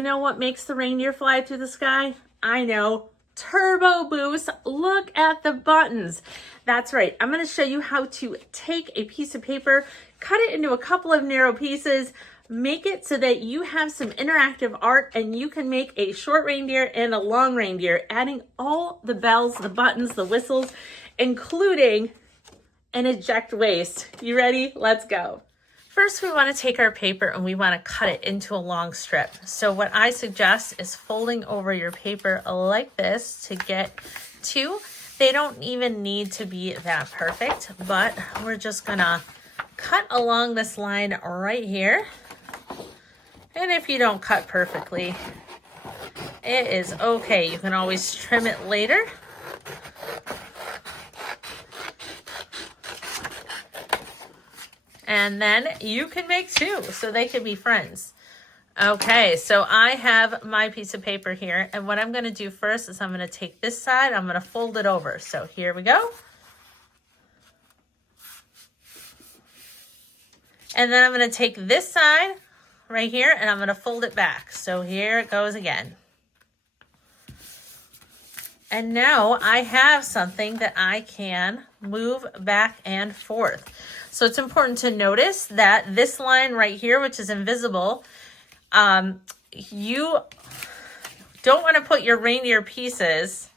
you know what makes the reindeer fly through the sky? I know. Turbo boost. Look at the buttons. That's right. I'm going to show you how to take a piece of paper, cut it into a couple of narrow pieces, make it so that you have some interactive art and you can make a short reindeer and a long reindeer, adding all the bells, the buttons, the whistles, including an eject waist. You ready? Let's go. First, we want to take our paper and we want to cut it into a long strip. So what I suggest is folding over your paper like this to get two. They don't even need to be that perfect, but we're just gonna cut along this line right here. And if you don't cut perfectly, it is okay. You can always trim it later. And then you can make two, so they can be friends. Okay, so I have my piece of paper here, and what I'm gonna do first is I'm gonna take this side, I'm gonna fold it over. So here we go. And then I'm gonna take this side right here, and I'm gonna fold it back. So here it goes again. And now I have something that I can move back and forth. So it's important to notice that this line right here, which is invisible, you don't want to put your reindeer pieces.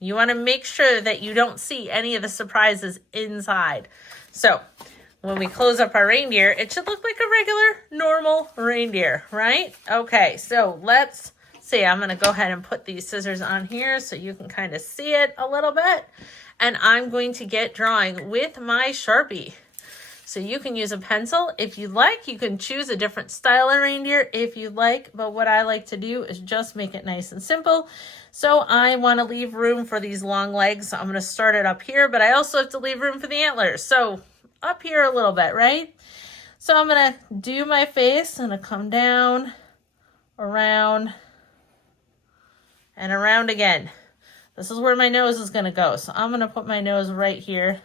You want to make sure that you don't see any of the surprises inside. So when we close up our reindeer, it should look like a regular, normal reindeer, right? Okay, so let's see. I'm going to go ahead and put these scissors on here so you can kind of see it a little bit. And I'm going to get drawing with my Sharpie. So you can use a pencil if you like. You can choose a different style of reindeer if you like. But what I like to do is just make it nice and simple. So I want to leave room for these long legs. So I'm going to start it up here, but I also have to leave room for the antlers. So up here a little bit, right? So I'm going to do my face. I'm going to come down, around, and around again. This is where my nose is going to go. So I'm going to put my nose right here.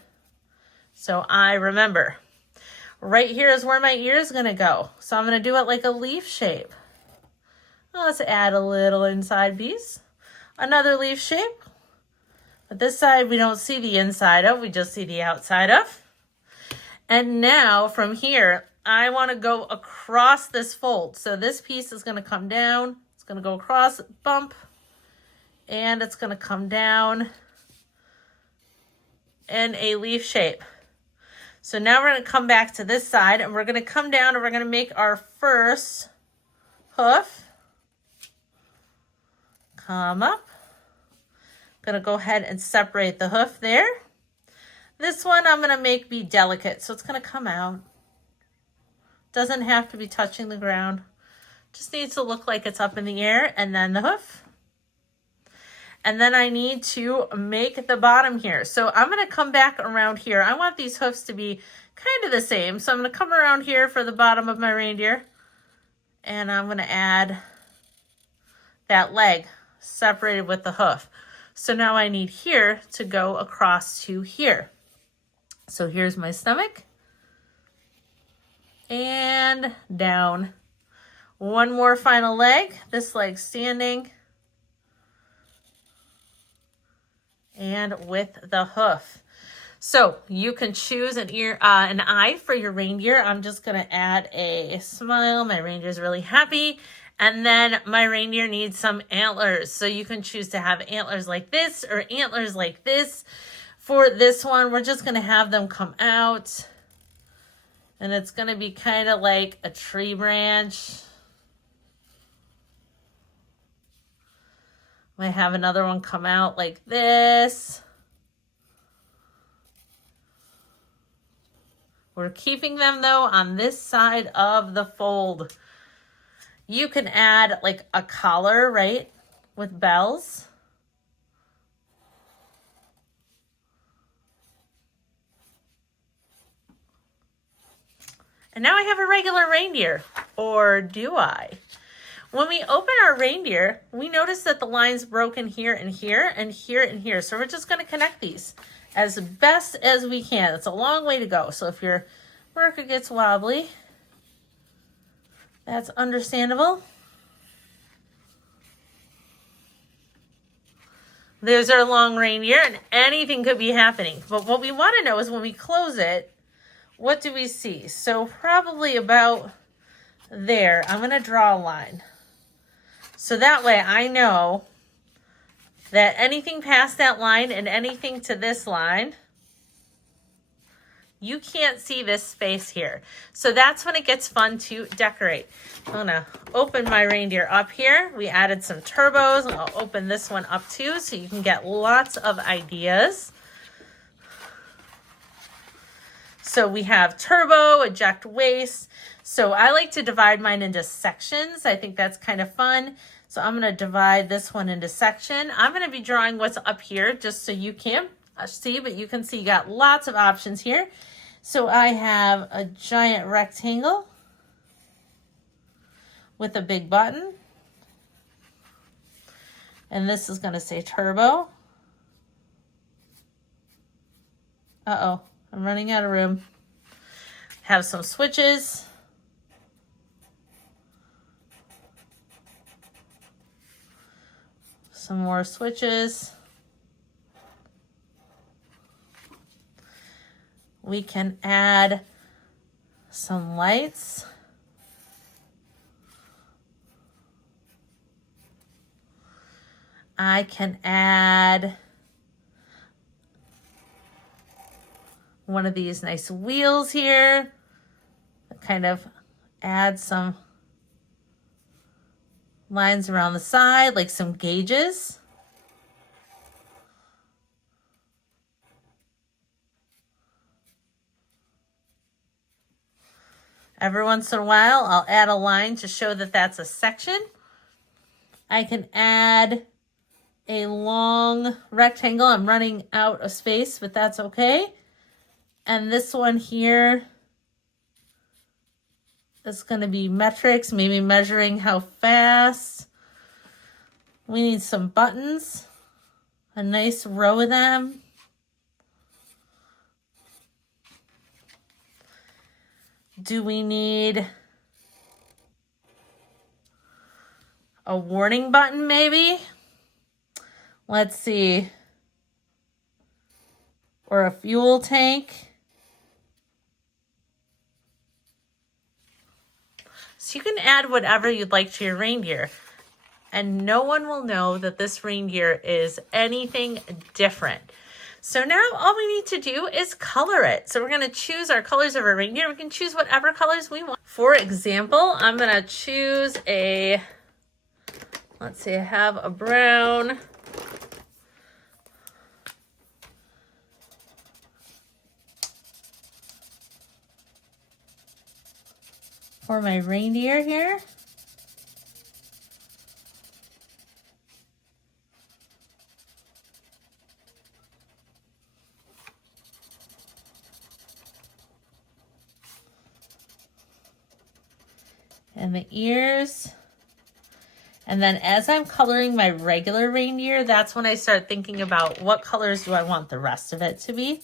So I remember. Right here is where my ear is going to go. So I'm going to do it like a leaf shape. Let's add a little inside piece. Another leaf shape. But this side we don't see the inside of. We just see the outside of. And now from here, I want to go across this fold. So this piece is going to come down. It's going to go across, bump. And it's going to come down in a leaf shape. So now we're going to come back to this side and we're going to come down and we're going to make our first hoof. Come up. I'm going to go ahead and separate the hoof there. This one I'm going to make be delicate, so it's going to come out. Doesn't have to be touching the ground. Just needs to look like it's up in the air, and then the hoof. And then I need to make the bottom here. So I'm going to come back around here. I want these hoofs to be kind of the same. So I'm going to come around here for the bottom of my reindeer. And I'm going to add that leg separated with the hoof. So now I need here to go across to here. So here's my stomach. And down. One more final leg. This leg standing. And with the hoof. So you can choose an eye for your reindeer. I'm just going to add a smile. My reindeer's really happy. And then my reindeer needs some antlers. So you can choose to have antlers like this or antlers like this. For this one, we're just going to have them come out. And it's going to be kind of like a tree branch. Might have another one come out like this. We're keeping them though on this side of the fold. You can add like a collar, right? With bells. And now I have a regular reindeer. Or do I? When we open our reindeer, we notice that the line's broken here and here and here and here. So we're just going to connect these as best as we can. It's a long way to go. So if your marker gets wobbly, that's understandable. There's our long reindeer, and anything could be happening. But what we want to know is when we close it, what do we see? So probably about there. I'm going to draw a line. So that way I know that anything past that line and anything to this line, you can't see this space here. So that's when it gets fun to decorate. I'm gonna open my reindeer up here. We added some turbos, and I'll open this one up too so you can get lots of ideas. So we have turbo, eject waste. So I like to divide mine into sections. I think that's kind of fun. So I'm gonna divide this one into section. I'm gonna be drawing what's up here just so you can see, but you can see you got lots of options here. So I have a giant rectangle with a big button. And this is gonna say turbo. Uh-oh, I'm running out of room. Have some switches. Some more switches. We can add some lights. I can add one of these nice wheels here. Kind of add some lines around the side, like some gauges. Every once in a while, I'll add a line to show that that's a section. I can add a long rectangle. I'm running out of space, but that's okay. And this one here is going to be metrics, maybe measuring how fast. We need some buttons, a nice row of them. Do we need a warning button maybe? Let's see. Or a fuel tank. So you can add whatever you'd like to your reindeer. And no one will know that this reindeer is anything different. So now all we need to do is color it. So we're going to choose our colors of our reindeer. We can choose whatever colors we want. For example, I'm going to choose a, let's see, I have a brown. For my reindeer here. And the ears. And then as I'm coloring my regular reindeer, that's when I start thinking about what colors do I want the rest of it to be.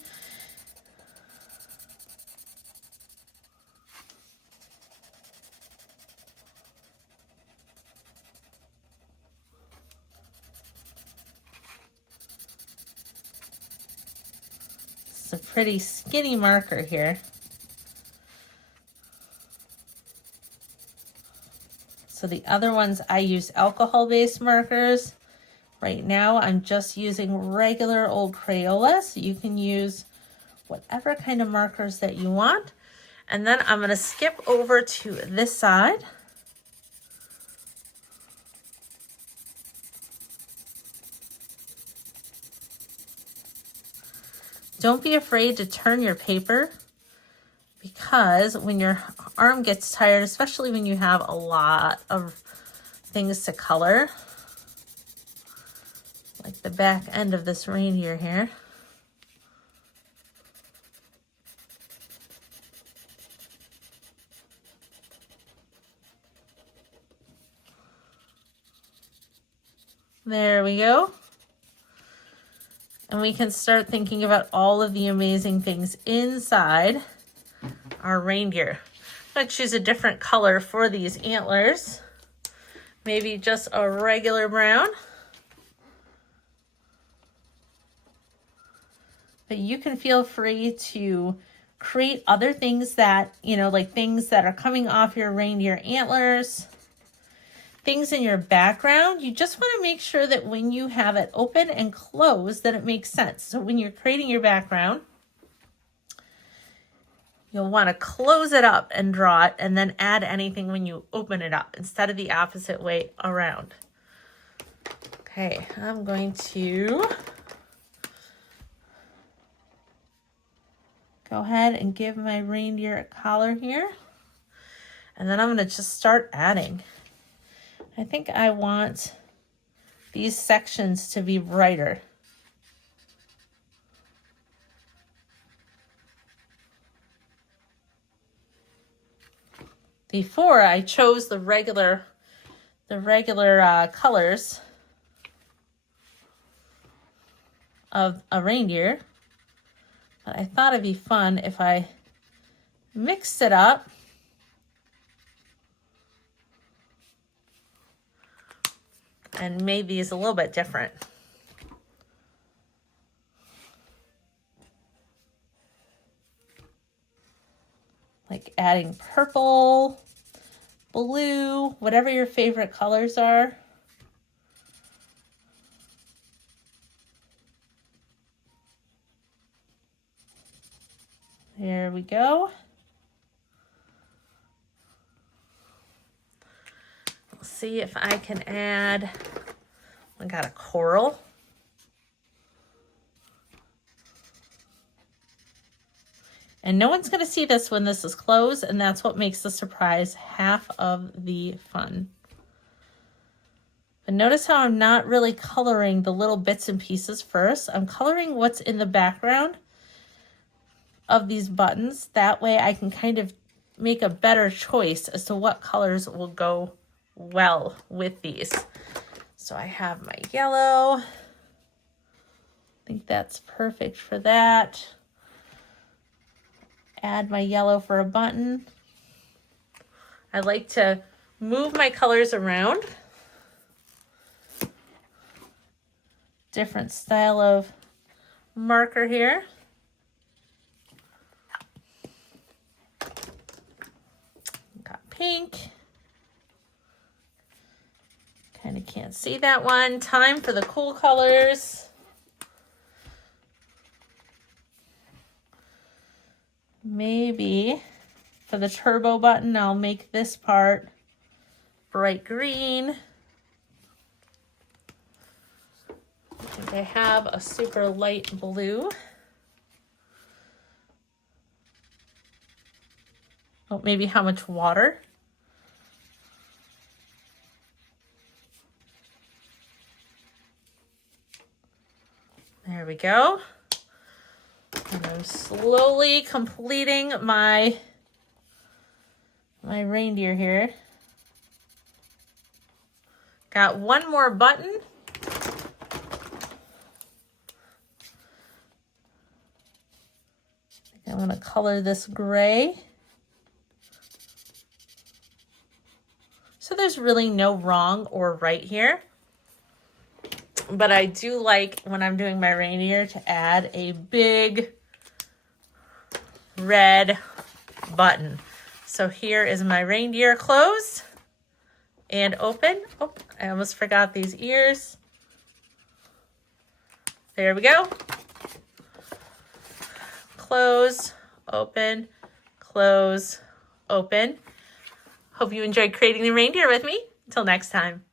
It's a pretty skinny marker here. So the other ones I use alcohol-based markers. Right now I'm just using regular old Crayola, so you can use whatever kind of markers that you want. And then I'm going to skip over to this side. Don't be afraid to turn your paper, because when your arm gets tired, especially when you have a lot of things to color, like the back end of this reindeer here. There we go. And we can start thinking about all of the amazing things inside our reindeer. I'm going to choose a different color for these antlers. Maybe just a regular brown. But you can feel free to create other things that, you know, like things that are coming off your reindeer antlers, things in your background. You just want to make sure that when you have it open and closed, that it makes sense. So when you're creating your background, you'll want to close it up and draw it, and then add anything when you open it up instead of the opposite way around. Okay, I'm going to go ahead and give my reindeer a collar here. And then I'm going to just start adding. I think I want these sections to be brighter. Before I chose the regular colors of a reindeer, but I thought it'd be fun if I mixed it up and made these a little bit different. Like adding purple, blue, whatever your favorite colors are. There we go. Let's see if I can add, I got a coral. And no one's going to see this when this is closed, and that's what makes the surprise half of the fun. But notice how I'm not really coloring the little bits and pieces first. I'm coloring what's in the background of these buttons. That way I can kind of make a better choice as to what colors will go well with these. So I have my yellow. I think that's perfect for that. Add my yellow for a button. I like to move my colors around. Different style of marker here. Got pink. Kind of can't see that one. Time for the cool colors. Maybe for the turbo button, I'll make this part bright green. I think I have a super light blue. Oh, maybe how much water? There we go. And I'm slowly completing my reindeer here. Got one more button. I'm going to color this gray. So there's really no wrong or right here. But I do like, when I'm doing my reindeer, to add a big red button. So here is my reindeer closed and open. Oh, I almost forgot these ears. There we go. Close, open, close, open. Hope you enjoyed creating the reindeer with me. Until next time.